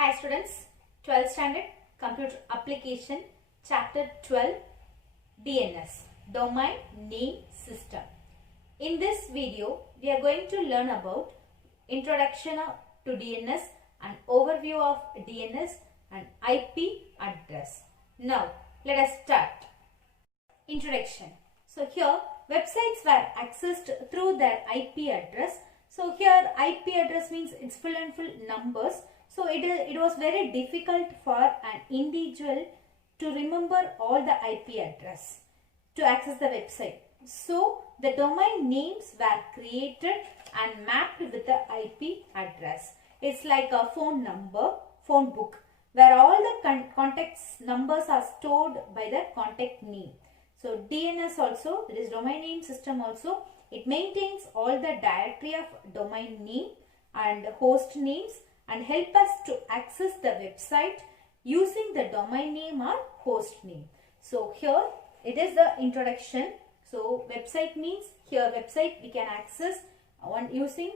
Hi students, 12th standard computer application chapter 12 DNS domain name system. In this video we are going to learn about introduction to DNS and overview of DNS and IP address. Now let us start. Introduction. So here websites were accessed through their IP address. So here IP address means it's full and full numbers. So it was very difficult for an individual to remember all the IP address to access the website. So the domain names were created and mapped with the IP address. It's like a phone number, phone book, where all the contact numbers are stored by the contact name. So DNS also, that is domain name system also, it maintains all the directory of domain name and host names and help us to access the website using the domain name or host name. So here it is the introduction. So website means here website we can access on using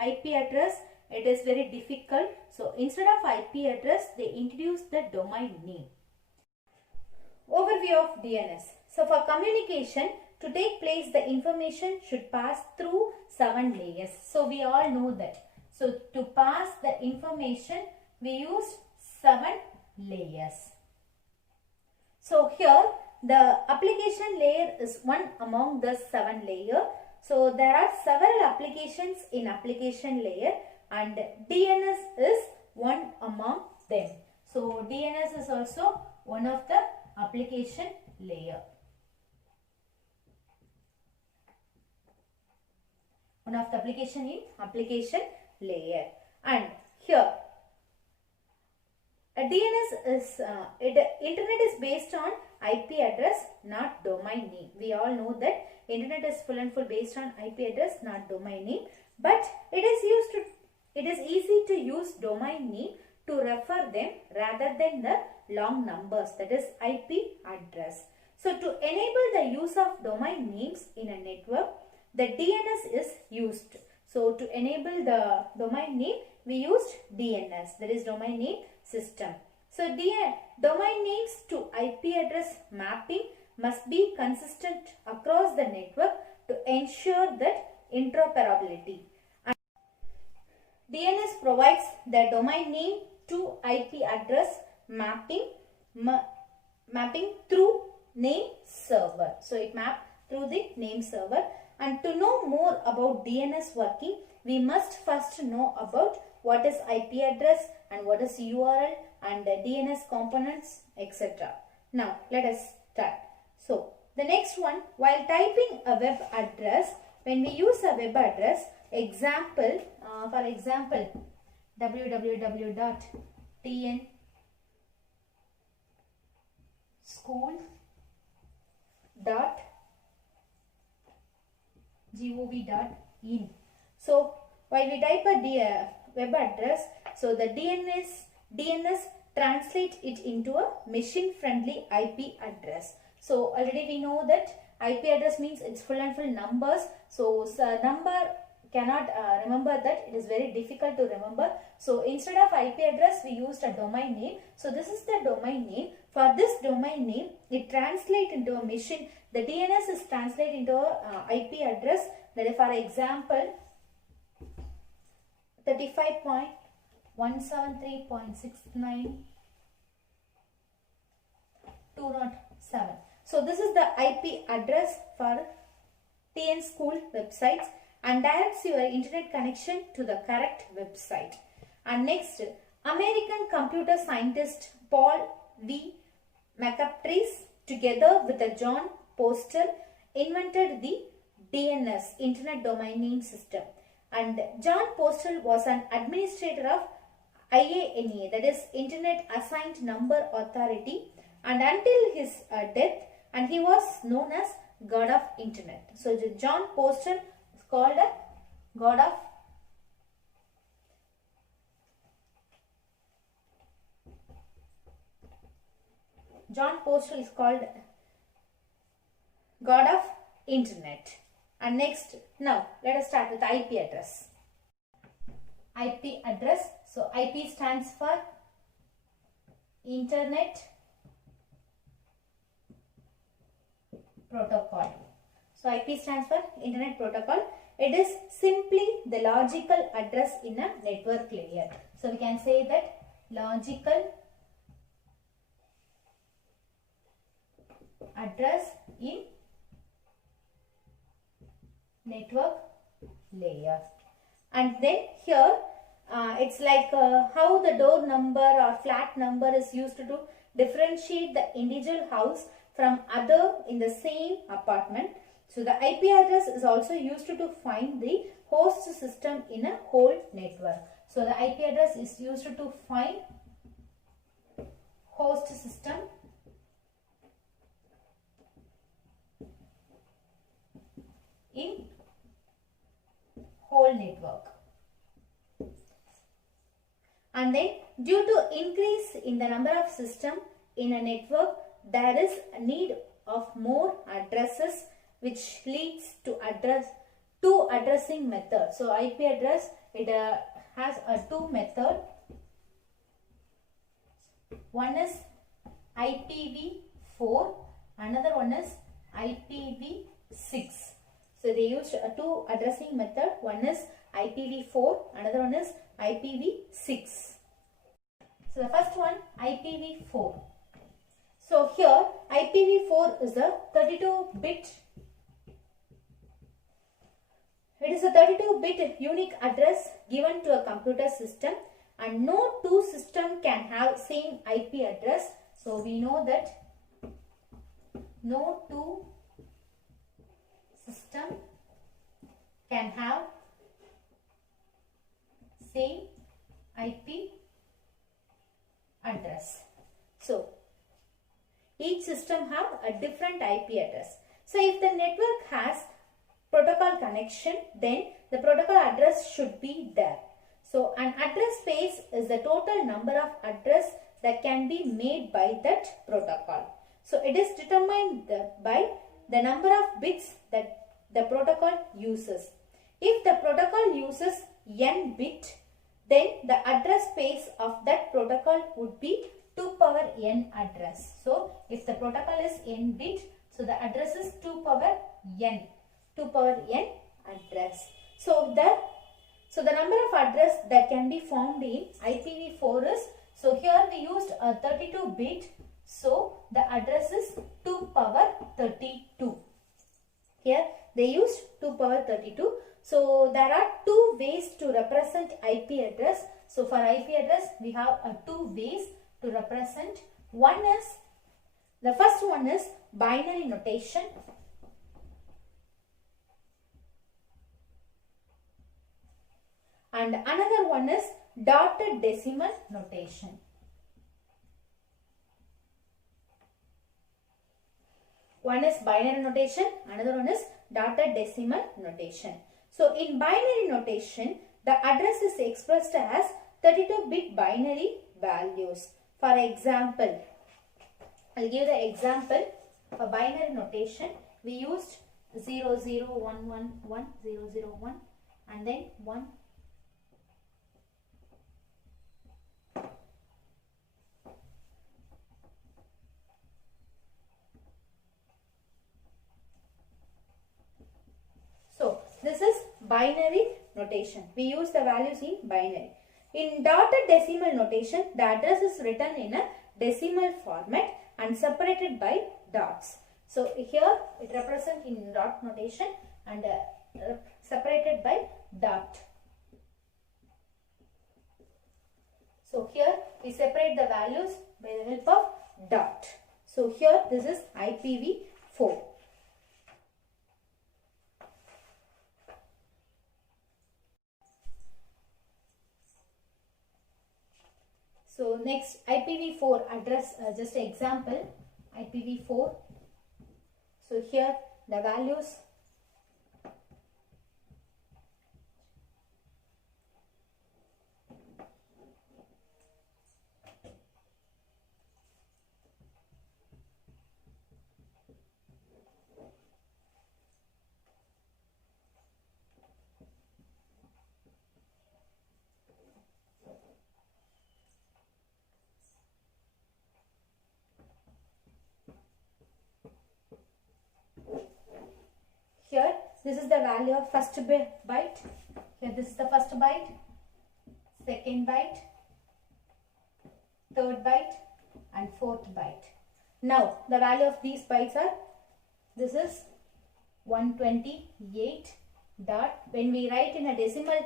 IP address. It is very difficult. So instead of IP address they introduce the domain name. Overview of DNS. So for communication to take place, the information should pass through 7 layers. So we all know that. So to pass the information, we use 7 layers. So here the application layer is one among the 7 layers. So there are several applications in application layer and DNS is one among them. So DNS is also one of the application layer. One of the application in application layer. And here a DNS is internet is based on IP address, not domain name. We all know that internet is full and full based on IP address, not domain name. But it is easy to use domain name to refer them rather than the long numbers, that is IP address. So to enable the use of domain names in a network, the DNS is used. So to enable the domain name, we used DNS, that is domain name system. So domain names to IP address mapping must be consistent across the network to ensure that interoperability. And DNS provides the domain name to IP address mapping through name server. So it maps through the name server. And to know more about DNS working, we must first know about what is IP address and what is URL and the DNS components, etc. Now let us start. So the next one, while typing a web address, when we use a web address, example, for example, www.tnschool.gov.in. So while we type a web address, so the DNS translates it into a machine friendly IP address. So already we know that IP address means it's full and full numbers. So number cannot remember that, it is very difficult to remember. So instead of IP address we used a domain name. So this is the domain name. For this domain name, it translates into a machine. The DNS is translated into a IP address. That is, for example, 35.173.69.207. So this is the IP address for TN School websites and directs your internet connection to the correct website. And next, American computer scientist Paul V. McAptrice together with John Postel invented the DNS, Internet Domain Name System. And John Postel was an administrator of IANA, that is Internet Assigned Number Authority, and until his death, and he was known as God of Internet. So John Postel is called a God of God of Internet. And next, now let us start with IP address. IP address. So IP stands for Internet Protocol. So IP stands for Internet Protocol. It is simply the logical address in a network layer. So we can say that logical address in network layer. And then here it's like how the door number or flat number is used to differentiate the individual house from other in the same apartment. So the IP address is also used to find the host system in a whole network. So the IP address is used to find host system in whole network. And then due to increase in the number of system in a network, there is a need of more addresses, which leads to addressing method. So IP address, it has a two method. One is IPv4, another one is IPv6. So they used a two addressing method. One is IPv4, another one is IPv6. So the first one, IPv4. So here IPv4 is a 32-bit. It is a 32-bit unique address given to a computer system, and no two systems can have same IP address. So we know that no two system can have same IP address. So each system have a different IP address. So if the network has protocol connection, then the protocol address should be there. So an address space is the total number of address that can be made by that protocol. So it is determined by the number of bits that the protocol uses. If the protocol uses n bit, then the address space of that protocol would be 2 power n address. So if the protocol is n bit, so the address is 2 power n address. So the number of address that can be formed in IPv4 is, so here we used a 32-bit, so the address is 2 power 32. Here they used 2 power 32. So there are two ways to represent IP address. So for IP address we have two ways to represent. The first one is binary notation. And another one is dotted decimal notation. One is binary notation, another one is dotted decimal notation. So in binary notation, the address is expressed as 32-bit binary values. For example, I'll give the example for binary notation. We used 00111 and then 1. So this is binary notation. We use the values in binary. In dotted decimal notation, the address is written in a decimal format and separated by dots. So here it represents in dot notation and separated by dot. So here we separate the values by the help of dot. So here this is IPv4. So next IPv4 address, just an example, IPv4. So here the values this is the value of first byte. Here this is the first byte, second byte, third byte and fourth byte. Now the value of these bytes are, this is 128 dot, when we write in a decimal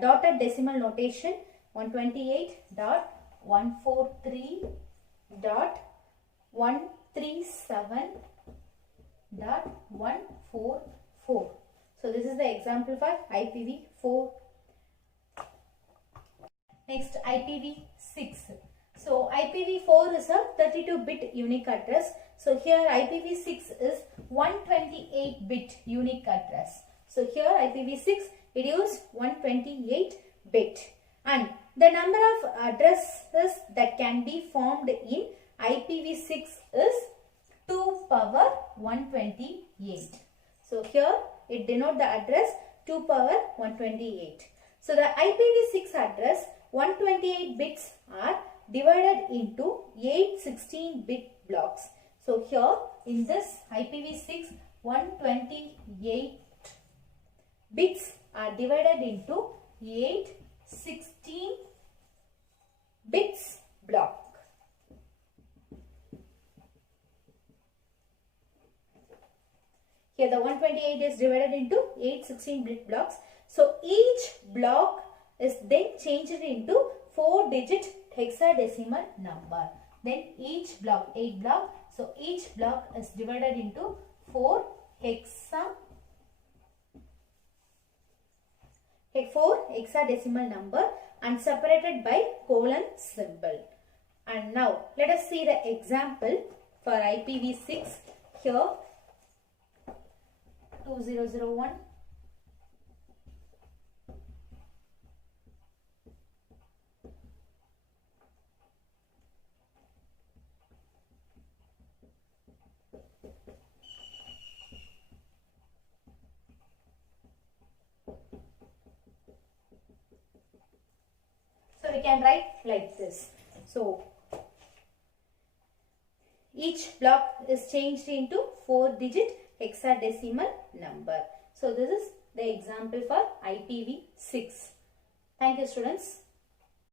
dotted decimal notation, 128.143.137.144. So this is the example for IPv4. Next, IPv6. So IPv4 is a 32-bit unique address. So here IPv6 is 128-bit unique address. So here IPv6, it is 128-bit. And the number of addresses that can be formed in IPv6 is 2 power 128. So here it denotes the address 2 power 128. So the IPv6 address 128 bits are divided into 8 16-bit blocks. So here in this IPv6, 128 bits are divided into 8 16 bits block. Here the 128 is divided into 8 16-bit blocks. So each block is then changed into 4-digit hexadecimal number. Then each block, 8 block, so each block is divided into 4 hexadecimal number and separated by colon symbol. And now let us see the example for IPv6. Here 2001. So we can write like this. So each block is changed into 4-digit hexadecimal number. So this is the example for IPv6. Thank you, students.